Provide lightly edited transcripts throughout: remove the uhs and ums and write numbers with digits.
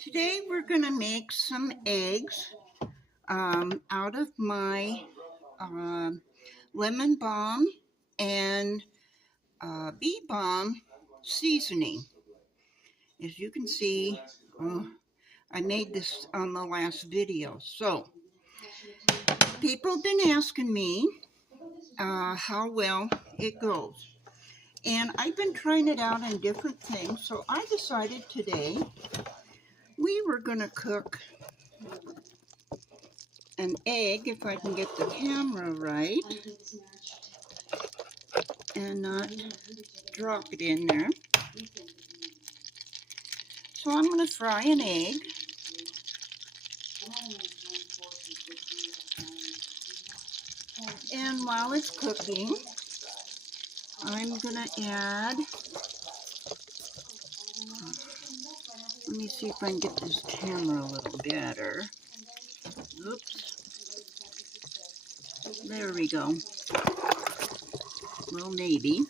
Today we're going to make some eggs out of my lemon balm and bee balm seasoning. As you can see, I made this on the last video. So people have been asking me how well it goes. And I've been trying it out on different things. So I decided today we were going to cook an egg, if I can get the camera right, and not drop it in there. So I'm going to fry an egg. And while it's cooking, I'm going to add, let me see if I can get this camera a little better. Oops. There we go. Well, maybe.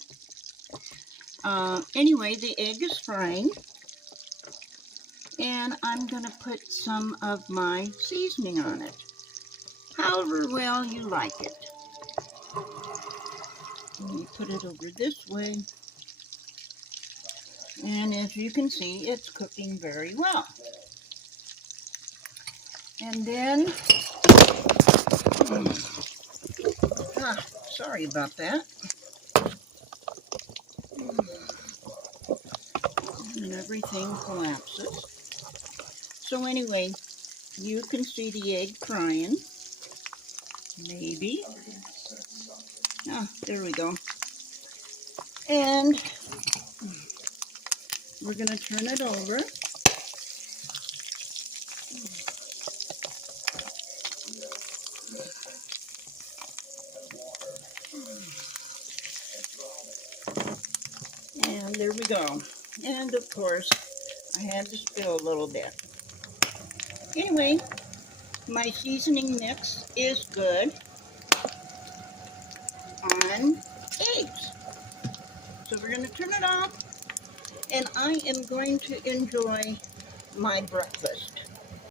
Anyway, the egg is frying. And I'm going to put some of my seasoning on it, however well you like it. Let me put it over this way. And as you can see, it's cooking very well. And then, sorry about that. And everything collapses. So anyway, you can see the egg frying. Maybe. There we go. And we're going to turn it over. And there we go. And of course, I had to spill a little bit. Anyway, my seasoning mix is good on eggs. So we're going to turn it off, and I am going to enjoy my breakfast.